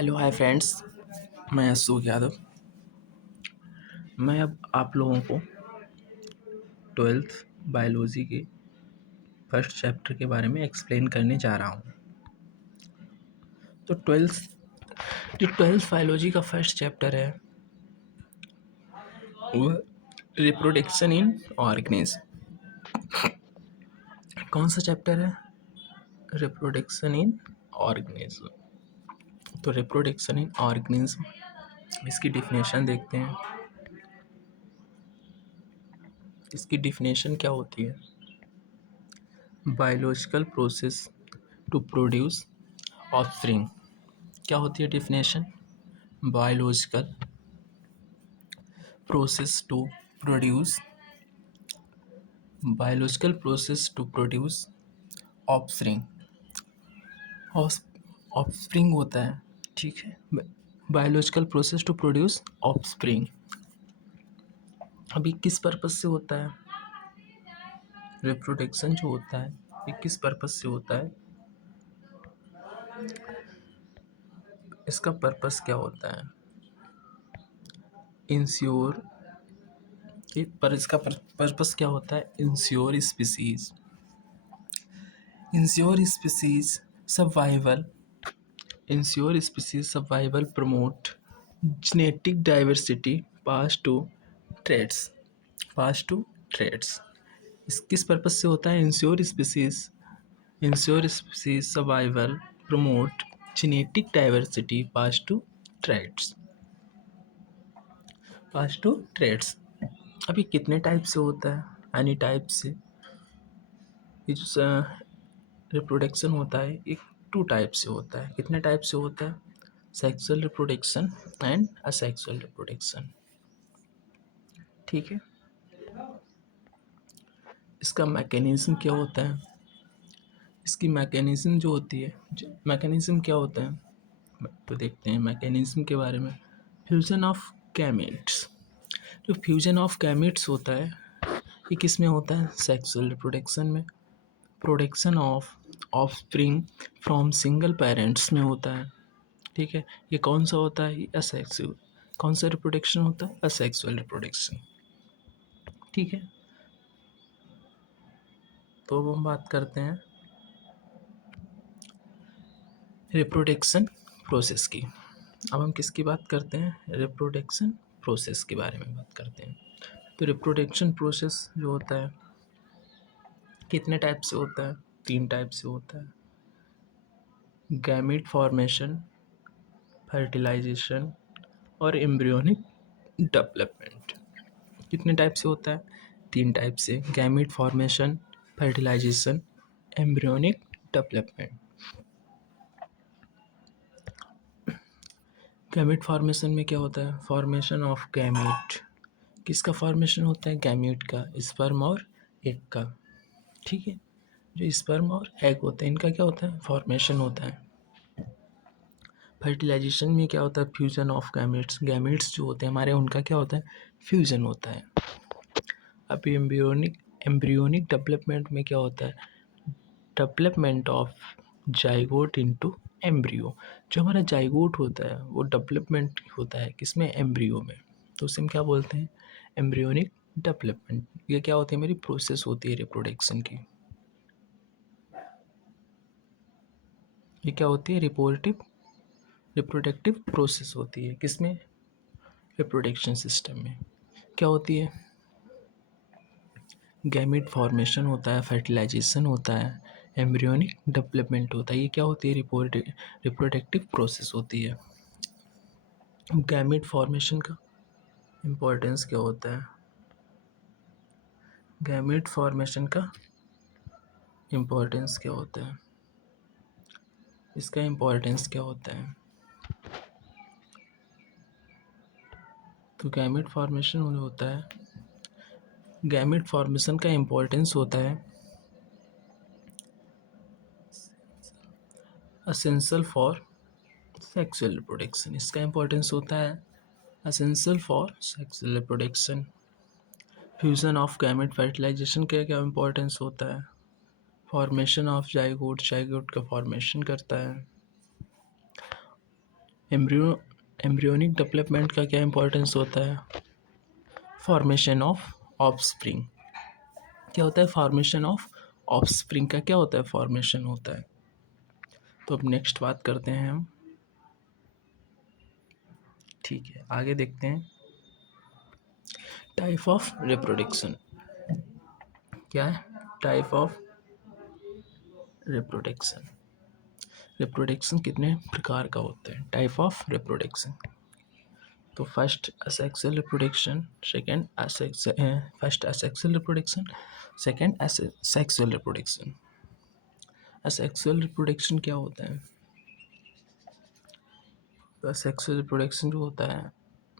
Hello hi friends. मैं अशोक यादव। मैं अब आप लोगों को ट्वेल्थ बायोलॉजी के फर्स्ट चैप्टर के बारे में एक्सप्लेन करने जा रहा हूँ। तो ट्वेल्थ बायोलॉजी का फर्स्ट चैप्टर है वो रिप्रोडक्शन इन ऑर्गेनिज्म। कौन सा चैप्टर है? Reproduction in organism. तो रिप्रोडक्शन इन ऑर्गेनिज्म, इसकी डिफिनेशन देखते हैं। इसकी डिफिनेशन क्या होती है? Biological process to produce offspring. क्या होती है definition? Biological process to produce biological process to produce offspring. Offspring होता है, ठीक है। Biological process to produce offspring अभी किस पर्पस से होता है? रिप्रोडक्शन जो होता है ये किस पर्पस से होता है? इसका पर्पस क्या होता है? इंश्योर पर इसका पर्पस क्या होता है? Ensure species survival promote genetic diversity pass to traits. इस किस पर्पस से होता है? Ensure species survival promote genetic diversity pass to traits. अभी कितने टाइप से होता है? एनी टाइप से। ये जो रिप्रोडक्शन होता है एक टू टाइप से होता है। कितने टाइप से होता है? Sexual reproduction and asexual reproduction, ठीक है। इसका मैकेनिज्म क्या होता है? इसकी मैकेनिज्म जो होती है, मैकेनिज्म क्या होता है तो देखते हैं मैकेनिज्म के बारे में। Fusion of gametes. जो फ्यूजन ऑफ गैमेट्स होता है ये किस में होता है? सेक्सुअल रिप्रोडक्शन में। Production of offspring from single parents में होता है, ठीक है। ये कौन सा होता है? ये असेक्सुअल। कौन सा रिप्रोडक्शन होता है? असेक्सुअल रिप्रोडक्शन, ठीक है। तो अब हम बात करते हैं रिप्रोडक्शन प्रोसेस की। अब हम किसकी बात करते हैं? रिप्रोडक्शन प्रोसेस के बारे में बात करते हैं। तो रिप्रोडक्शन प्रोसेस जो होता है कितने टाइप से होता है? 3 टाइप से होता है। गैमीट फॉर्मेशन, फर्टिलाइजेशन और एम्ब्रियोनिक डेवलपमेंट। कितने टाइप से होता है? 3 टाइप से। Gamete formation, fertilisation, embryonic development. Gamete formation में क्या होता है? Formation of gamete. किसका फॉर्मेशन होता है? गैमीट का, स्पर्म और एग का, ठीक है। जो स्पर्म और एग होते हैं इनका क्या होता है? फॉर्मेशन होता है। फर्टिलाइजेशन में क्या होता है? फ्यूजन ऑफ गैमेट्स जो होते हैं हमारे उनका क्या होता है? फ्यूजन होता है। अब एम्ब्रियोनिक डेवलपमेंट में क्या होता है? Development of zygote into embryo. जो हमारा जाइगोट होता है वो डेवलपमेंट होता है किसमें? एम्ब्रियो में। तो उसे हम क्या बोलते हैं? Embryonic development. ये क्या होती है? मेरी प्रोसेस होती है रिप्रोडक्शन की। ये क्या होती है? रिप्रोडक्टिव प्रोसेस होती है किसमें? रिप्रोडक्शन सिस्टम में। क्या होती है? गैमेट फॉर्मेशन होता है, फर्टिलाइजेशन होता है, एम्ब्रियोनिक डेवलपमेंट होता है। ये क्या होती है? रिप्रोडक्टिव प्रोसेस होती है। गैमेट फॉर्मेशन का इम्पोर्टेंस क्या होता है? गैमेट फॉर्मेशन का इम्पोर्टेंस क्या होता है? इसका इम्पोर्टेंस क्या होता है? तो गैमेट फॉर्मेशन होता है, गैमेट फॉर्मेशन का इम्पोर्टेंस होता है असेंशियल फॉर सेक्सुअल रिप्रोडक्शन। इसका इम्पोर्टेंस होता है essential for sexual reproduction. Fusion of gamete fertilisation का क्या इम्पोर्टेंस होता है? फॉर्मेशन ऑफ जाइगोट का फॉर्मेशन करता है। एम्ब्रियोनिक डेवलपमेंट का क्या इंपॉर्टेंस होता है? Formation of offspring. क्या होता है फॉर्मेशन ऑफ ऑफस्प्रिंग का? क्या होता है? फॉर्मेशन होता है। तो अब नेक्स्ट बात करते हैं हम। ठीक है, आगे देखते हैं। टाइप ऑफ रिप्रोडक्शन क्या है? Type of reproduction. रिप्रोडक्शन कितने प्रकार का होता है? Type of reproduction. तो first asexual reproduction, second first asexual reproduction, second sexual reproduction. Asexual reproduction क्या होता है? तो सेक्सुअल रिप्रोडक्शन जो होता है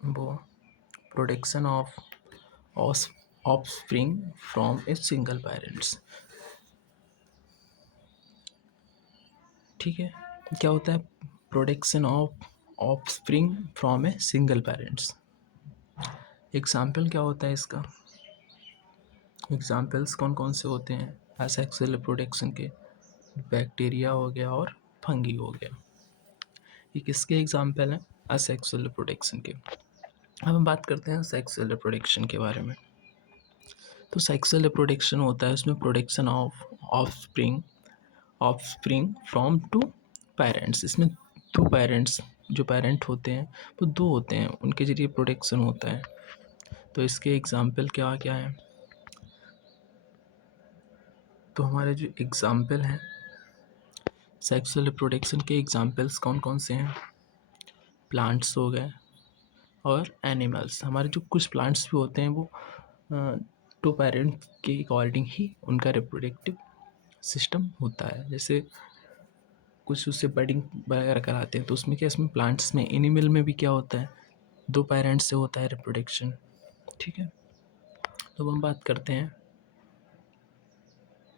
वो production of offspring from a single parents. ठीक है, क्या होता है? Production of offspring from a single parents. Example क्या होता है इसका? एग्जाम्पल्स कौन कौन से होते हैं असेक्सुअल रिप्रोडक्शन के? बैक्टीरिया हो गया और फंगी हो गया। ये किसके एग्जाम्पल हैं? असेक्सुअल रिप्रोडक्शन के। अब हम बात करते हैं सेक्सुअल रिप्रोडक्शन के बारे में। तो सेक्सुअल रिप्रोडक्शन होता है उसमें production of offspring from two parents. इसमें दो पेरेंट्स, जो पेरेंट होते हैं वो दो होते हैं, उनके जरिए प्रोडक्शन होता है। तो इसके एग्जाम्पल क्या क्या हैं? तो हमारे जो एग्जाम्पल हैं सेक्सुअल रिप्रोडक्शन के, एग्जाम्पल्स कौन कौन से हैं? प्लांट्स हो गए और एनिमल्स। हमारे जो कुछ प्लांट्स भी होते हैं वो टू पेरेंट के अकॉर्डिंग ही उनका रिप्रोडक्टिव सिस्टम होता है। जैसे कुछ उससे बडिंग वगैरह कराते हैं तो उसमें क्या, इसमें प्लांट्स में एनिमल में भी क्या होता है? दो पेरेंट्स से होता है रिप्रोडक्शन। ठीक है, तो हम बात करते हैं